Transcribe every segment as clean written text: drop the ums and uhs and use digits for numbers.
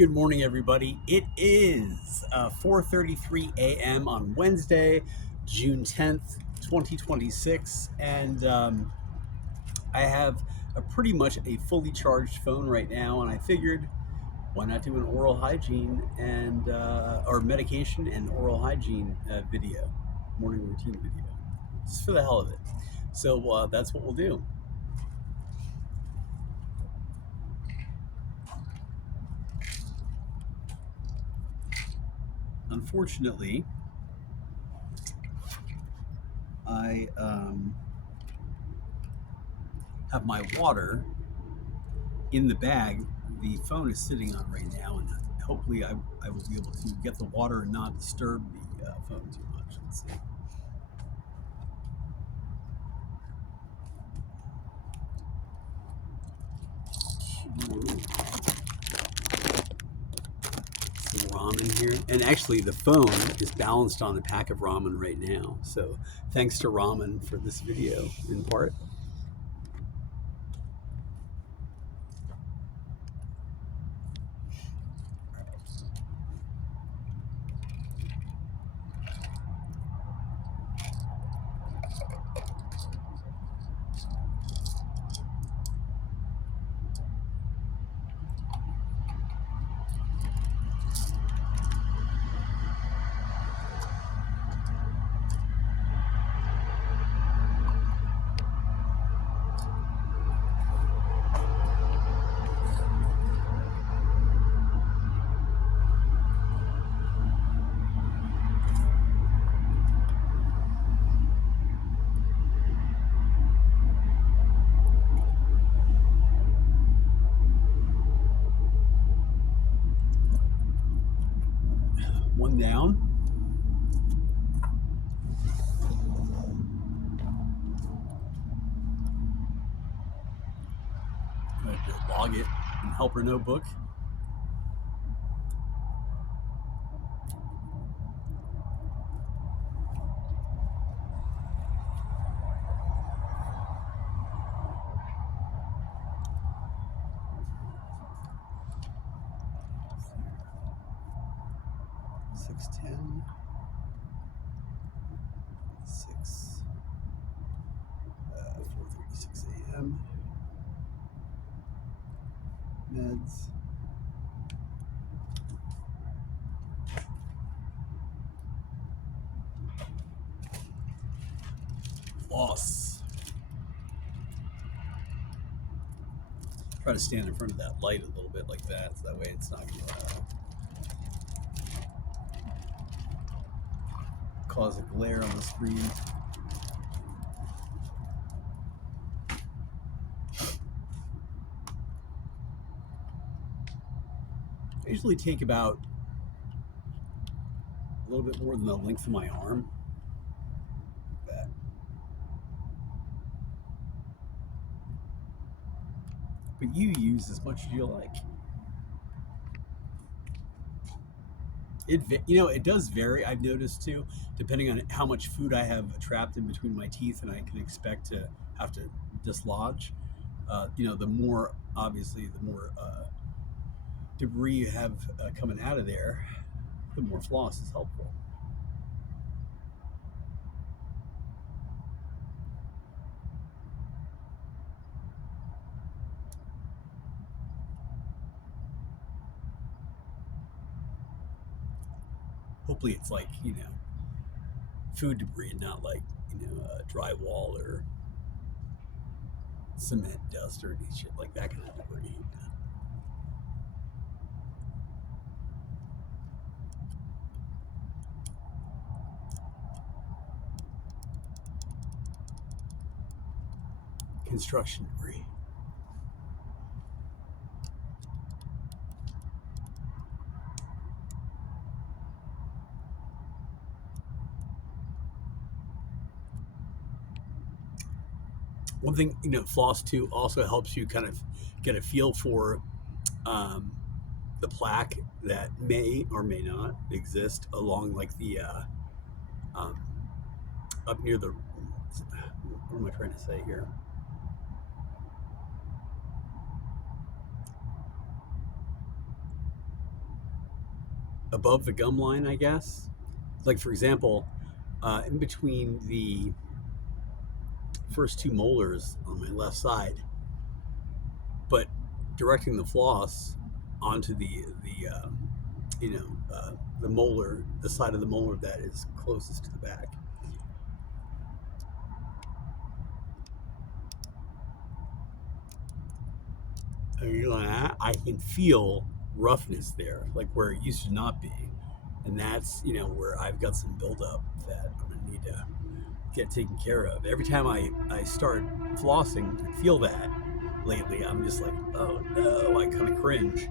Good morning, everybody. It is 4:33 a.m. on Wednesday, June 10th, 2026, and I have a pretty much a fully charged phone right now, and I figured why not do an oral hygiene and or medication and oral hygiene video, morning routine video, just for the hell of it. So that's what we'll do. Unfortunately, I have my water in the bag the phone is sitting on right now, and hopefully I will be able to get the water and not disturb the phone too much. Let's see. Some ramen here, and actually the phone is balanced on a pack of ramen right now. So thanks to ramen for this video in part. One down. I'm going to log it in helper notebook. Six ten. 4:36 a.m. Meds. Floss. Try to stand in front of that light a little bit like that, so that way it's not going to cause a glare on the screen. I usually take about a little bit more than the length of my arm. But you use as much as you like. It does vary. I've noticed too, depending on how much food I have trapped in between my teeth, and I can expect to have to dislodge. The more obviously, the more debris you have coming out of there, the more floss is helpful. Hopefully, it's like food debris, not like drywall or cement dust or any shit like that kind of debris. Construction debris. One thing, floss too also helps you kind of get a feel for the plaque that may or may not exist along like the um, up near the. What am I trying to say here? above the gum line, I guess. Like, for example, in between the first two molars on my left side, but directing the floss onto the molar, the side of the molar that is closest to the back. I can feel roughness there, like where it used to not be, and that's where I've got some buildup that I'm gonna need to get taken care of. Every time I start flossing and feel that lately, I'm just like, oh no, I kind of cringe.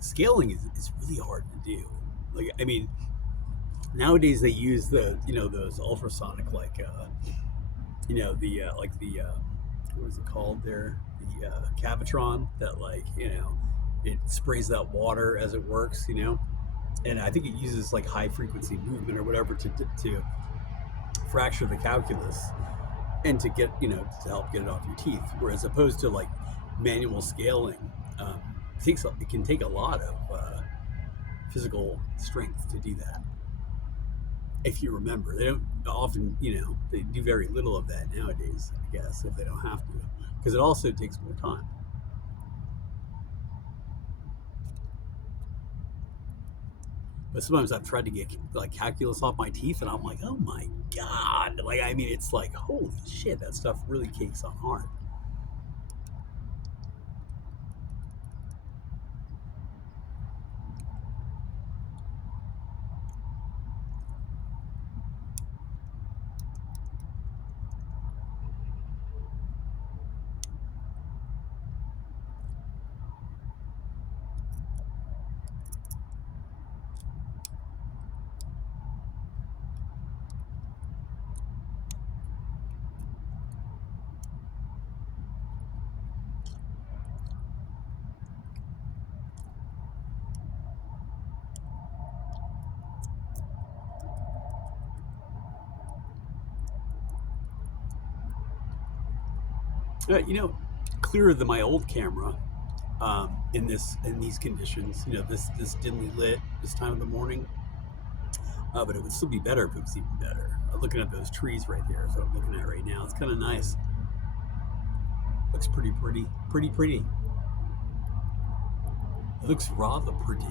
Scaling is really hard to do. Like, I mean, nowadays they use the those ultrasonic, like the like the what is it called there, the Cavitron, that, like, it sprays that water as it works, and I think it uses like high frequency movement or whatever to fracture the calculus and to get to help get it off your teeth, whereas opposed to like manual scaling, um, it can take a lot of physical strength to do that. If you remember, they don't often, they do very little of that nowadays, I guess, if they don't have to, because it also takes more time. But sometimes I've tried to get like calculus off my teeth, and I'm like, oh my god! Like, I mean, it's like, holy shit, that stuff really cakes on hard. Clearer than my old camera, in these conditions. This dimly lit this time of the morning, but it would still be better if it was even better. Looking at those trees right there is what I'm looking at right now. It's kind of nice. Looks pretty. It looks rather pretty.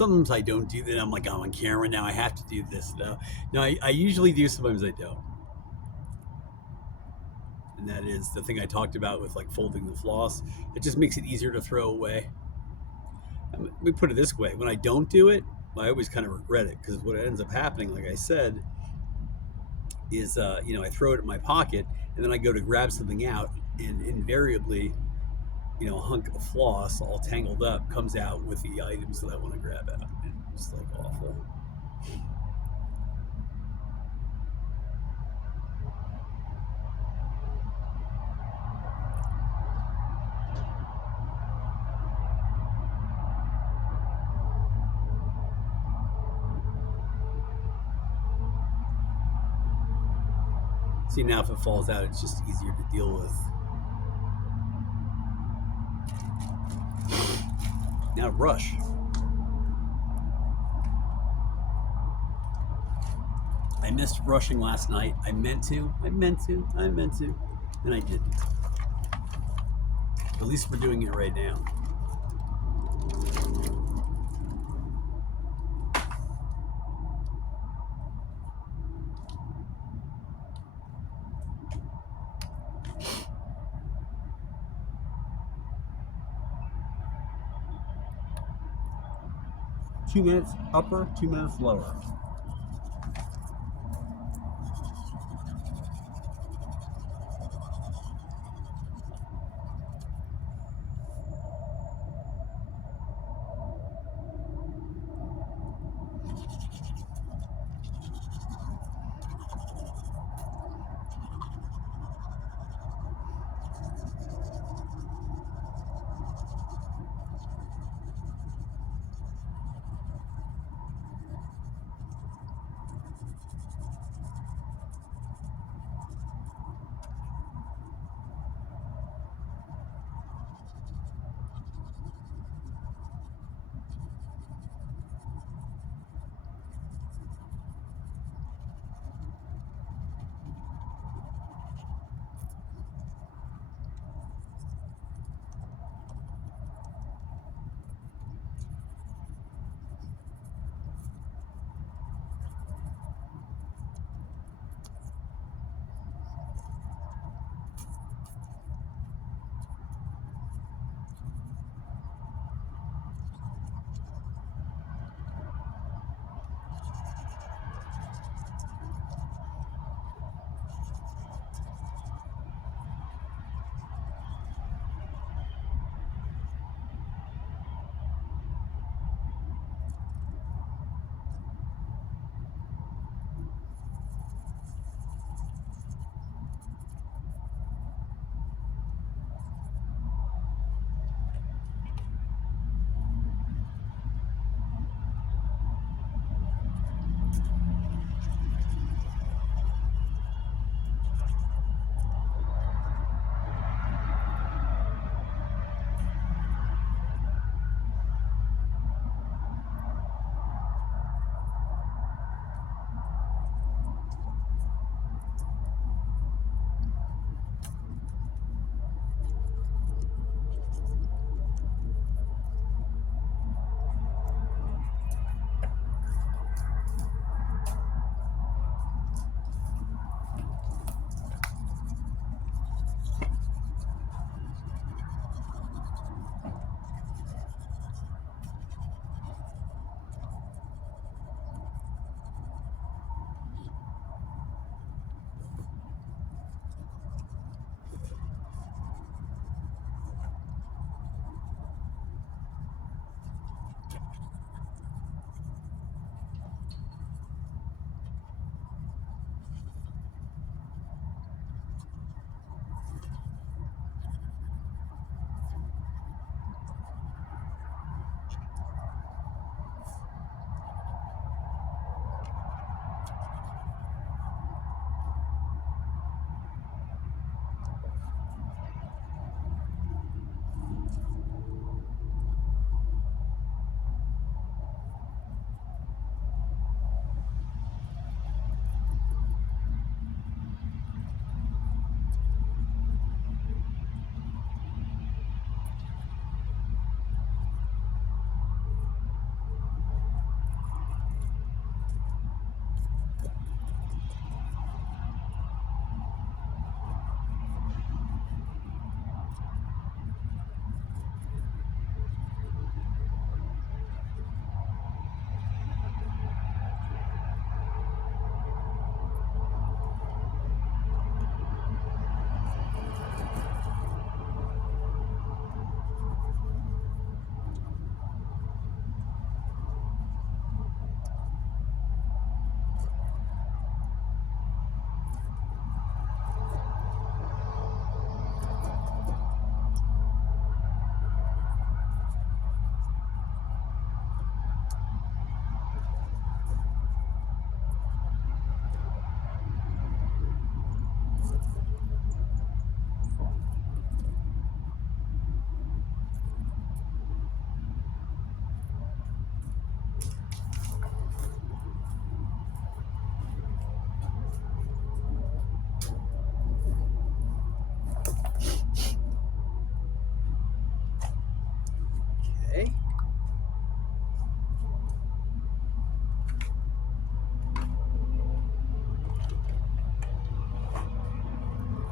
sometimes I don't do that. I'm like, I'm on camera now. I have to do this. No, I usually do. Sometimes I don't. And that is the thing I talked about with like folding the floss. It just makes it easier to throw away. Let me put it this way: when I don't do it, I always kind of regret it because what ends up happening, like I said, is I throw it in my pocket and then I go to grab something out, and invariably, a hunk of floss all tangled up comes out with the items that I want to grab out. It's like awful. See, now if it falls out, it's just easier to deal with. Now rush. I missed rushing last night. I meant to, and I didn't. At least we're doing it right now. Two minutes upper, 2 minutes lower.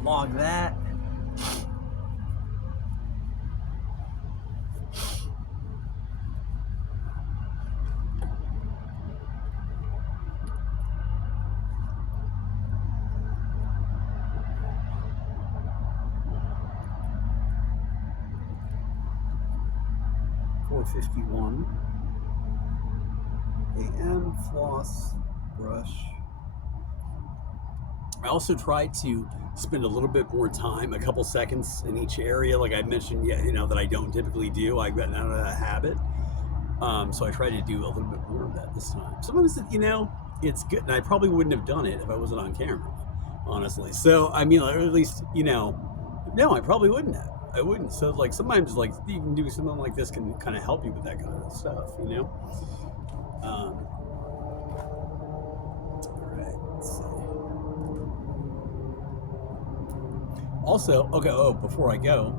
log that. .51 a.m. floss, brush. I also try to spend a little bit more time, a couple seconds in each area, like I mentioned, yeah, that I don't typically do. I've gotten out of that habit, so I try to do a little bit more of that this time. Sometimes, it's good, and I probably wouldn't have done it if I wasn't on camera, honestly. So I mean, like, at least no, I probably wouldn't have. I wouldn't. So like sometimes, like even do something like this can kind of help you with that kind of stuff. All right. Let's see. Also, okay. Oh, before I go,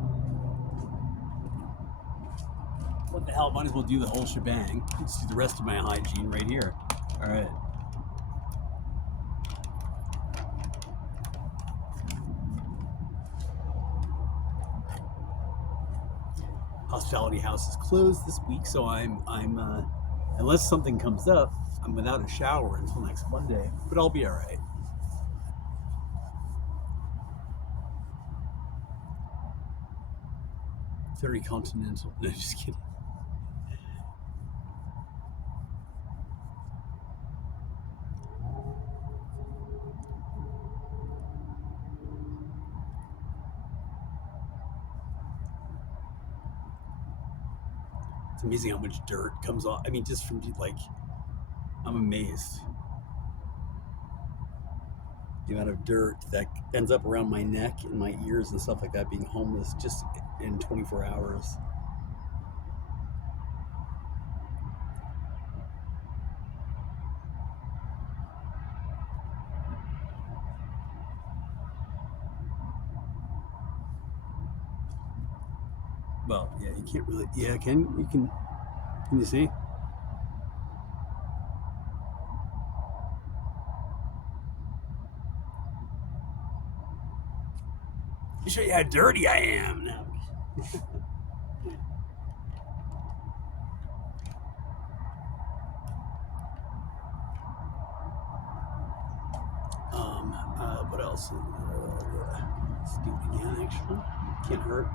what the hell? Might as well do the whole shebang. Let's do the rest of my hygiene right here. All right. Hospitality house is closed this week, so I'm unless something comes up, I'm without a shower until next Monday. But I'll be all right. Very continental. No, just kidding. It's amazing how much dirt comes off. I mean, just from like, I'm amazed. The amount of dirt that ends up around my neck and my ears and stuff like that, being homeless just in 24 hours. Well, yeah, you can't really. Yeah, can you see? To show you how dirty I am. No. What else? Let's do it again. Actually, can't hurt.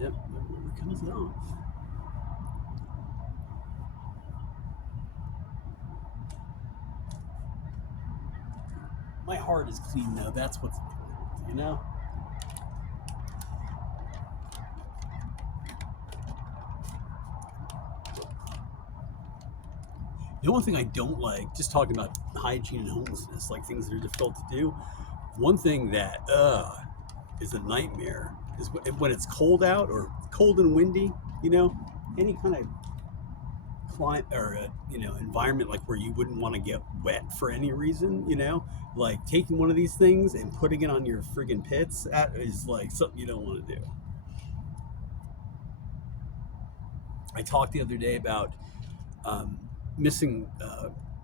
Yep, it comes off. My heart is clean though. That's what's important. The only thing I don't like, just talking about hygiene and homelessness, like things that are difficult to do. One thing that is a nightmare is when it's cold out or cold and windy. Any kind of climate or environment like where you wouldn't want to get wet for any reason. Like taking one of these things and putting it on your friggin' pits is like something you don't want to do. I talked the other day about missing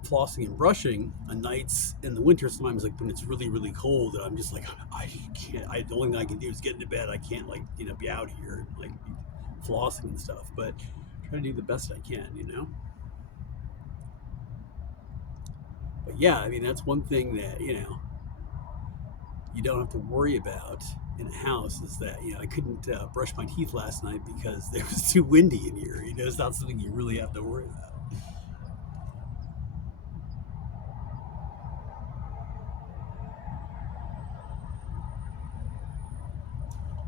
flossing and brushing on nights in the winter. Sometimes, like when it's really, really cold, I'm just like, I can't. The only thing I can do is get into bed. I can't be out here and be flossing and stuff. But try to do the best I can. But yeah, I mean that's one thing that you don't have to worry about in a house is that I couldn't brush my teeth last night because it was too windy in here. It's not something you really have to worry about.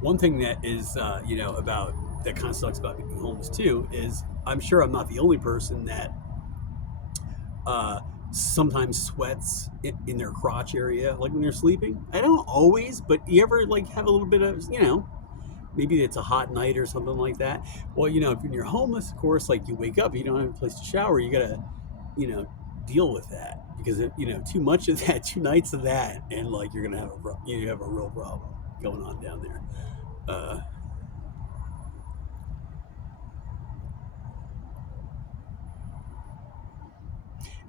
One thing that is, about that kind of sucks about being homeless too is I'm sure I'm not the only person that sometimes sweats in their crotch area, like when you're sleeping. I don't always, but you ever have a little bit of, maybe it's a hot night or something like that. Well, if you're homeless, of course, like you wake up, you don't have a place to shower. You gotta, you know, deal with that, because too much of that, 2 nights of that, and like you're gonna have you have a real problem going on down there. Uh,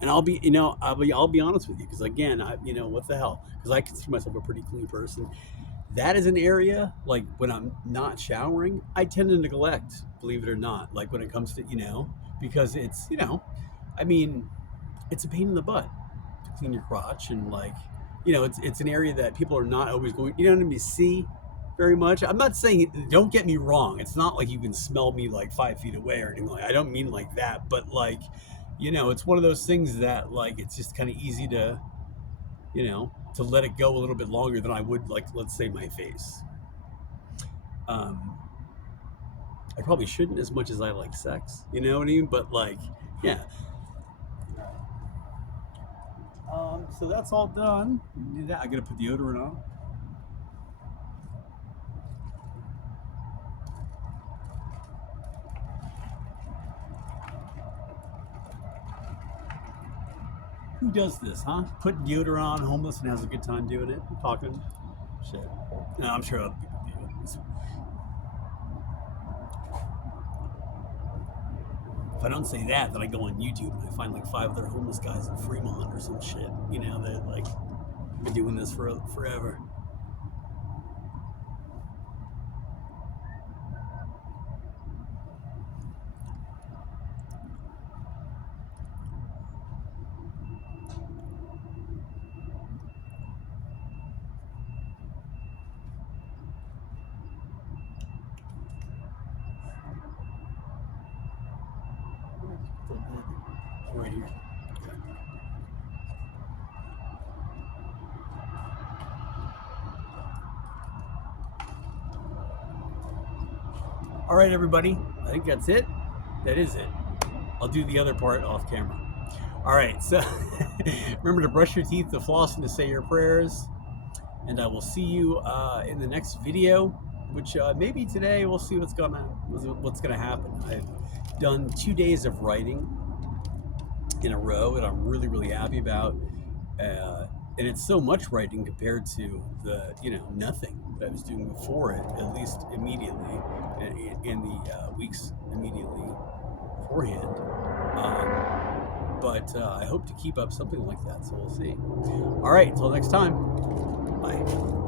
and I'll be honest with you, because again, what the hell? Because I consider myself a pretty clean person. That is an area, like when I'm not showering, I tend to neglect, believe it or not. Like when it comes to because it's I mean, it's a pain in the butt to clean your crotch, and like it's an area that people are not always going to see very much. I'm not saying, don't get me wrong, it's not like you can smell me like 5 feet away or anything. Like, I don't mean like that, but like it's one of those things that like it's just kind of easy to let it go a little bit longer than I would, like, let's say, my face. um I probably shouldn't, as much as I like sex, you know what I mean, but like, yeah. So that's all done. Do that. I gotta put deodorant on. Who does this, huh? Put deodorant on, homeless, and has a good time doing it, talking shit. No, I'm sure other people do it. If I don't say that, then I go on YouTube and I find like 5 other homeless guys in Fremont or some shit. They're like been doing this for forever. Right here. Okay. All right, everybody. I think that's it. That is it. I'll do the other part off camera. All right. So remember to brush your teeth, to floss, and to say your prayers. And I will see you in the next video, which maybe today. We'll see what's gonna happen. I've done 2 days of writing in a row, and I'm really, really happy about. And it's so much writing compared to the nothing that I was doing before it, at least immediately, in the weeks immediately beforehand. But I hope to keep up something like that, so we'll see. All right, until next time, bye.